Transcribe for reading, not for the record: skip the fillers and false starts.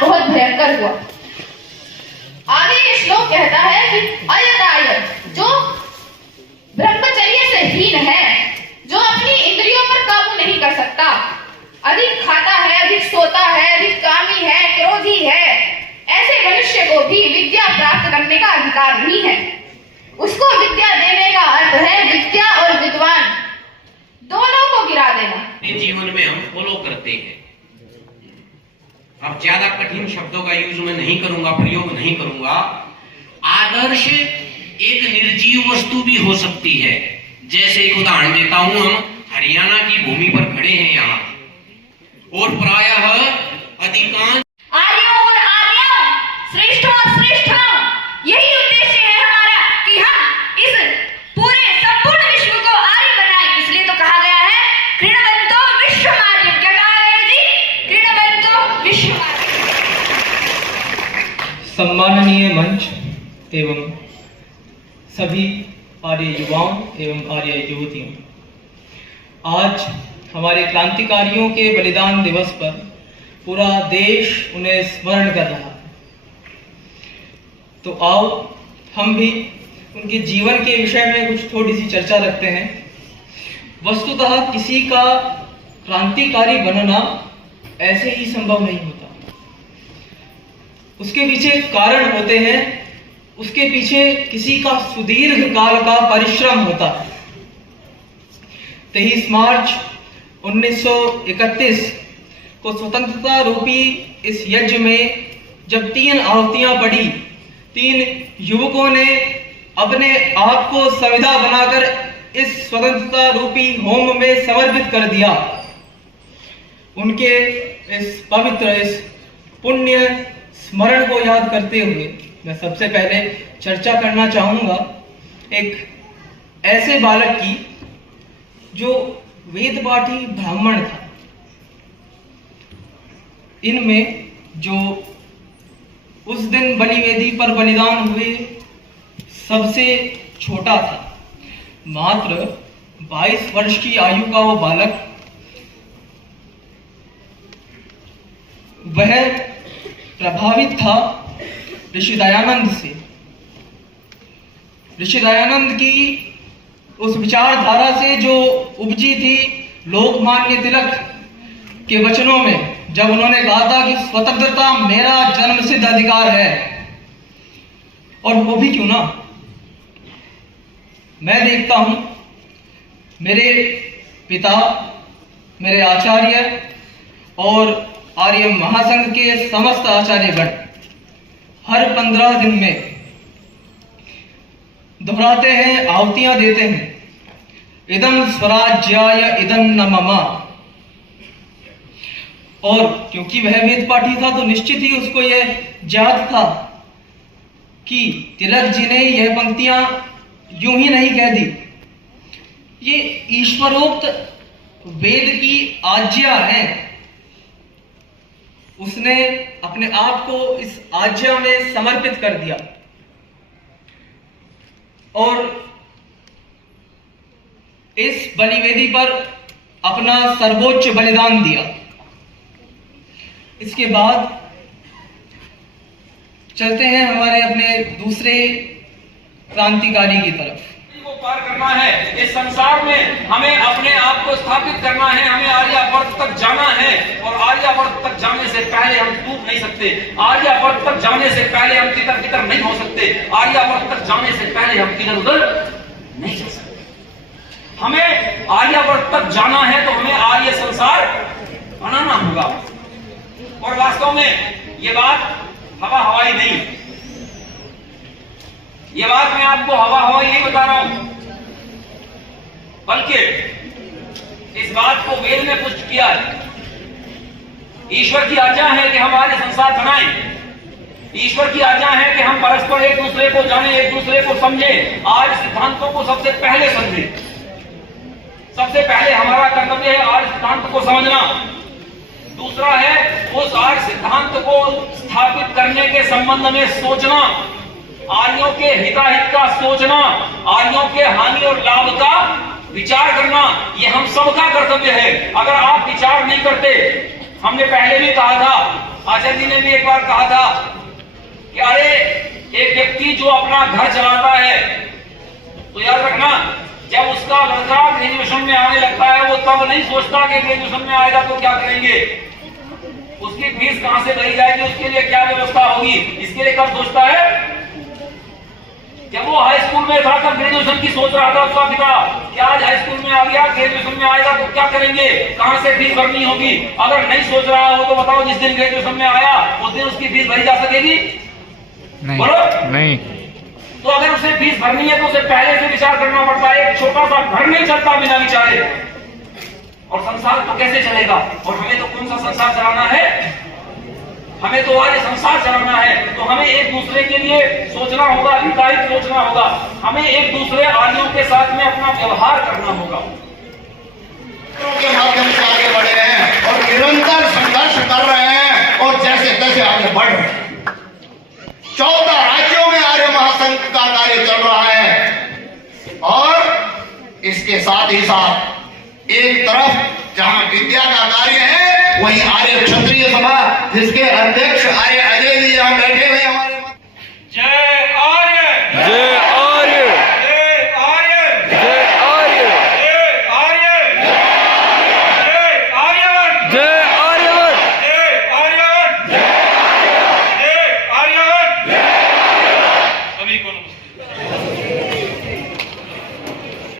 बहुत भयंकर हुआ। आगे ये श्लोक कहता है कि अयताय, जो ब्रह्मचर्य से हीन है, जो अपनी इंद्रियों पर काबू नहीं कर सकता, अधिक खाता है, अधिक सोता है, अधिक कामी है, क्रोधी है, ऐसे मनुष्य को भी विद्या प्राप्त करने का अधिकार नहीं है। उसको विद्या देने का अर्थ है विद्या और विद्वान दोनों को गिरा देना। जीवन में हम फॉलो करते हैं। अब ज्यादा कठिन शब्दों का यूज मैं नहीं करूंगा, प्रयोग नहीं करूंगा। आदर्श एक निर्जीव वस्तु भी हो सकती है। जैसे एक उदाहरण देता हूं, हम हरियाणा की भूमि पर खड़े हैं यहाँ, और प्रायः अधिकांश आर्यों और आर्यों, श्रेष्ठों और श्रेष्ठों, यही उद्देश्य है हमारा कि हम इस पूरे संपूर्ण विश्व को आर्य बनाएं। इसलिए तो कहा गया है कृणवन्तो विश्वमार्यम्। क्या कहा गया जी? कृणवन्तो विश्वमार्यम्। सम्माननीय मंच एवं सभी आर्य युवाओं एवं आर्य युवतियों, आज हमारे क्रांतिकारियों के बलिदान दिवस पर पूरा देश उन्हें स्मरण कर रहा है। तो आओ हम भी उनके जीवन के विषय में कुछ थोड़ी सी चर्चा रखते हैं। वस्तुतः किसी का क्रांतिकारी बनना ऐसे ही संभव नहीं होता। उसके पीछे कारण होते हैं, उसके पीछे किसी का सुदीर्घ काल का परिश्रम होता है। 23 मार्च 1931 को स्वतंत्रता रूपी इस यज्ञ में जब 3 आहुतियां पड़ी, 3 युवकों ने अपने आप को संविदा बनाकर इस स्वतंत्रता रूपी होम में समर्पित कर दिया। उनके इस पवित्र, इस पुण्य स्मरण को याद करते हुए मैं सबसे पहले चर्चा करना चाहूंगा एक ऐसे बालक की जो वेदपाठी ब्राह्मण था। इनमें जो उस दिन बलिवेदी पर बलिदान हुए सबसे छोटा था, मात्र 22 वर्ष की आयु का वो बालक। वह प्रभावित था ऋषि दयानंद से। ऋषि दयानंद की उस विचारधारा से जो उपजी थी लोकमान्य तिलक के वचनों में, जब उन्होंने कहा था कि स्वतंत्रता मेरा जन्मसिद्ध अधिकार है। और वो भी क्यों ना, मैं देखता हूं मेरे पिता, मेरे आचार्य और आर्य महासंघ के समस्त आचार्यगण हर 15 दिन में दोहराते हैं, आहुतियां देते हैं, इदं स्वराज्याय इदं न मम। और क्योंकि वह वेद पाठी था तो निश्चित ही उसको यह याद था कि तिलक जी ने यह पंक्तियां यूं ही नहीं कह दी, ये ईश्वरोक्त वेद की आज्ञा है। उसने अपने आप को इस आज्ञा में समर्पित कर दिया और इस बलिवेदी पर अपना सर्वोच्च बलिदान दिया। इसके बाद चलते हैं हमारे अपने दूसरे क्रांतिकारी की तरफ। को पार करना है, इस संसार में हमें अपने आप को स्थापित करना है, हमें आर्यावर्त तक जाना है। और आर्यावर्त तक जाने से पहले हम डूब नहीं सकते, आर्यावर्त तक जाने से पहले हम तितर बितर नहीं हो सकते, आर्यावर्त तक जाने से पहले हम इधर उधर नहीं जा सकते। हमें आर्यावर्त तक जाना है तो हमें आर्य संसार बनाना होगा। और वास्तव में ये बात हवा हवाई नहीं, ये बात मैं आपको हवा हवाई नहीं बता रहा हूं, बल्कि इस बात को वेद में पुष्ट किया है। ईश्वर की आज्ञा है कि हम आर्य संसार बनाएं। ईश्वर की आज्ञा है कि हम परस्पर एक दूसरे को जाने, एक दूसरे को समझें, आर्य सिद्धांतों को सबसे पहले समझें। सबसे पहले हमारा कर्तव्य है आर्य सिद्धांत को समझना। दूसरा है उस आर्य सिद्धांत को स्थापित करने के संबंध में सोचना, आर्यों के हिताहित का सोचना, आर्यों के हानि और लाभ का विचार करना। यह हम सबका कर्तव्य है। अगर आप विचार नहीं करते हमने पहले भी कहा था, आचार्य जी ने भी एक बार कहा था कि अरे एक व्यक्ति जो अपना घर चलाता है, तो याद रखना जब उसका लड़का ग्रेजुएशन में आने लगता है वो तब नहीं सोचता कि ग्रेजुएशन में आएगा तो क्या करेंगे, उसकी फीस कहां से भरी जाएगी, उसके लिए क्या व्यवस्था होगी, इसके लिए कब सोचता है? जब वो हाई स्कूल में था तब ग्रेजुएशन की सोच रहा था उसका पिता कि आज हाई स्कूल में आ गया, ग्रेजुएशन में आएगा तो क्या करेंगे, कहां से फीस भरनी होगी। अगर नहीं सोच रहा हो तो बताओ जिस दिन ग्रेजुएशन में आया उस दिन उसकी फीस भरी जा सकेगी? बोलो नहीं। तो अगर उसे फीस भरनी है तो उसे पहले से विचार करना पड़ता है। एक छोटा सा घर नहीं चलता बिना विचारे, और संसार तो कैसे चलेगा। और हमें तो कौन सा संसार चलाना है, हमें तो आज संसार चलाना है। तो हमें एक दूसरे के लिए सोचना होगा, हिताहित सोचना होगा, हमें एक दूसरे आदमियों के साथ में अपना व्यवहार करना होगा। के माध्यम से आगे बढ़े हैं और निरंतर संघर्ष कर रहे हैं और जैसे तैसे आगे बढ़ रहे हैं। 14 राज्यों में आर्य महासंघ का कार्य चल रहा है और इसके साथ ही साथ एक तरफ जहां विद्या का कार्य है वहीं आर्य क्षत्रिय सभा जिसके अध्यक्ष आर्य